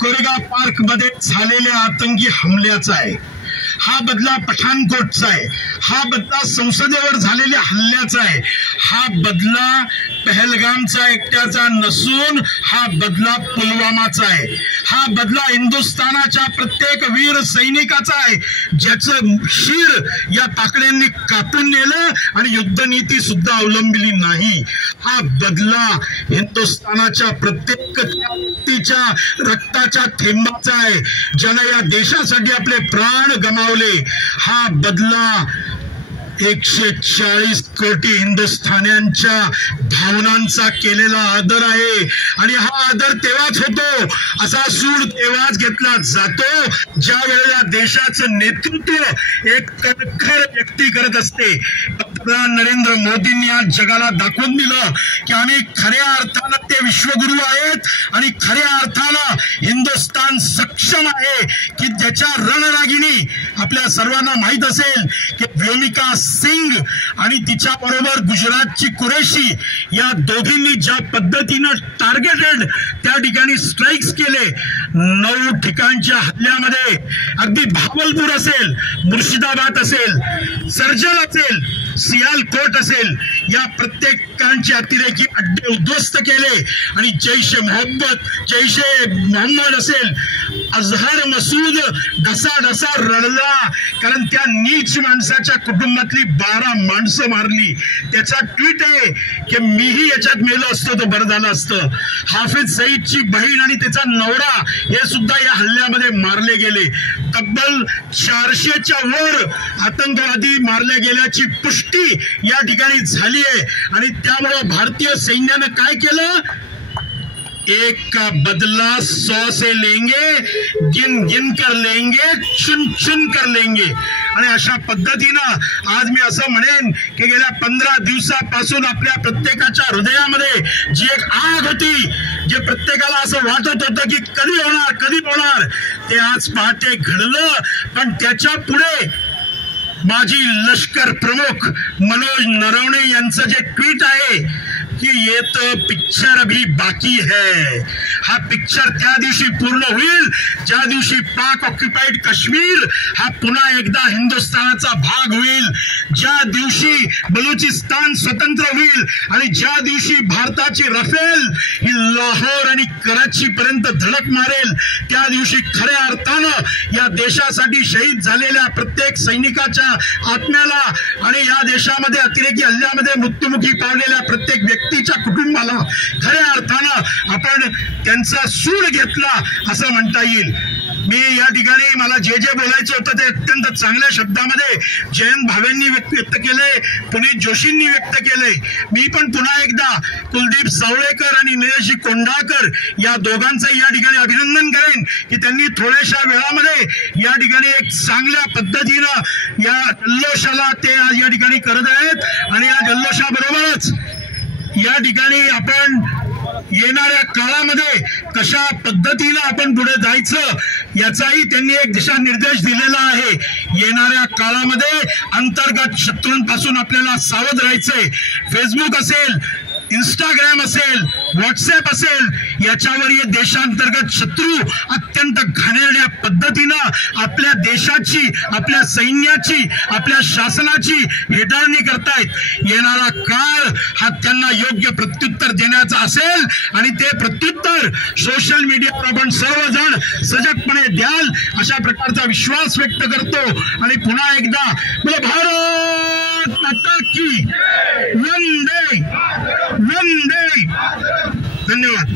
Koregaon park मध्ये झालेल्या आतंकी हमल्याचा आहे, हा बदला पठाणकोटचा आहे, हा बदला संसदेवर झालेल्या हल्ल्याचा आहे, हा बदला पहलगामचा एकट्याचा नसून हा बदला पुलवामाचा आहे, हा बदला हिंदुस्थानाच्या प्रत्येक वीर सैनिकाचा आहे ज्याचं शिर या पाकड्यांनी कापून नेलं आणि युद्धनीती सुद्धा अवलंबली नाही. हा बदला हिंदुस्थानाच्या प्रत्येक व्यक्तीच्या रक्ताच्या थेंबाचा आहे ज्यानं या देशासाठी आपले प्राण गमावले. हा बदला 140 कोटी हिंदुस्थान्यांच्या भावनांचा केलेला आदर आहे आणि हा आदर तेव्हाच होतो, असा सूड तेव्हाच घेतला जातो ज्या वेळेला देशाचं नेतृत्व एक कणखर व्यक्ती करत असते. पंतप्रधान नरेंद्र मोदींनी आज जगाला दाखवून दिलं की आम्ही खऱ्या अर्थानं ते विश्वगुरु आहेत आणि खऱ्या अर्थानं हिंदुस्थान सक्षम आहे की ज्याच्या रणरागिणी आपल्या सर्वांना माहित असेल की व्योमिका सिंग आणि तिच्या बरोबर गुजरातची कुरेशी या दोघींनी ज्या पद्धतीनं टार्गेटेड त्या ठिकाणी स्ट्राइक्स केले, 9 ठिकाणच्या हल्ल्यामध्ये अगदी भावलपूर असेल, मुर्शिदाबाद असेल, सर्जल असेल, सियालकोट असेल, या प्रत्येकांचे अतिरेकी अड्डे उद्ध्वस्त केले आणि जैश मोहम्मद असेल, अझहर मसूद ढसा रडला कारण त्या नीच माणसाच्या कुटुंबातली 12 माणसं मारली. त्याचा ट्विट आहे की मीही याच्यात मेलो असतो तर बरं झालं असतं. हाफिज सईदची बहीण आणि त्याचा नवरा हे सुद्धा या हल्ल्यामध्ये मारले गेले. तब्बल 400च्या वर आतंकवादी मारल्या गेल्याची पुष्टी या ठिकाणी झाली आहे आणि त्यामुळे भारतीय सैन्यानं काय केलं, एक का बदला 100 से लेंगे, गिन गिन कर लेंगे, चुन चुन कर लेंगे. आणि अशा पद्धतीनं आज मी असं म्हणेन की गेल्या 15 दिवसापासून आपल्या प्रत्येकाच्या हृदयामध्ये जी एक आग होती, जे प्रत्येकाला असं वाटत होतं की कधी होणार, ते आज पहाटे घडलं. पण त्याच्या पुढे माजी लष्कर प्रमुख मनोज नरवणे यांचं जे ट्विट आहे कि ये तो पिक्चर अभी बाकी है. हा पिक्चर त्या दिवशी पूर्ण होईल ज्या दिवशी पाक ऑक्युपाइड काश्मीर हा पुन्हा एकदा हिंदुस्थानाचा भाग होईल, ज्या दिवशी बलुचिस्तान स्वतंत्र होईल आणि ज्या दिवशी भारताची रफेल ही लाहोर आणि कराची पर्यंत धडक मारेल, त्या दिवशी खऱ्या अर्थानं या देशासाठी शहीद झालेल्या प्रत्येक सैनिकाच्या आत्म्याला आणि या देशामध्ये अतिरेकी हल्ल्यामध्ये मृत्युमुखी पावलेल्या प्रत्येक व्यक्तीच्या कुटुंबाला खऱ्या अर्थानं आपण त्यांचा सूड घेतला असं म्हणता येईल. मी या ठिकाणी मला जे बोलायचं होतं ते अत्यंत चांगल्या शब्दामध्ये जयंत भावेंनी व्यक्त केलंय, पुनीत जोशींनी व्यक्त केलंय. मी पण पुन्हा एकदा कुलदीप सावळेकर आणि निलेश कोंढाळकर या दोघांचं या ठिकाणी अभिनंदन करेन की त्यांनी थोड्याशा वेळामध्ये या ठिकाणी एक चांगल्या पद्धतीनं या जल्लोषाला ते आज या ठिकाणी करत आहेत आणि या जल्लोषाबरोबरच या ठिकाणी आपण येणाऱ्या काळामध्ये कशा पद्धतीनं आपण पुढे जायचं याचाही त्यांनी एक दिशानिर्देश दिलेला आहे. येणाऱ्या काळामध्ये अंतर्गत शत्रूंपासून आपल्याला सावध राहायचंय. फेसबुक असेल, इंस्टाग्राम असेल, व्हॉट्सअप असेल, याच्यावर हे देशांतर्गत शत्रू अत्यंत घाणेरड्या पद्धतीनं आपल्या देशाची, आपल्या सैन्याची, आपल्या शासनाची हेटाळणी करतायत. येणारा काळ हा त्यांना योग्य प्रत्युत्तर देण्याचा असेल आणि ते प्रत्युत्तर सोशल मीडियावर आपण सर्वजण सजगपणे द्याल अशा प्रकारचा विश्वास व्यक्त करतो आणि पुन्हा एकदा भारत माता की वंदे वंदे. धन्यवाद.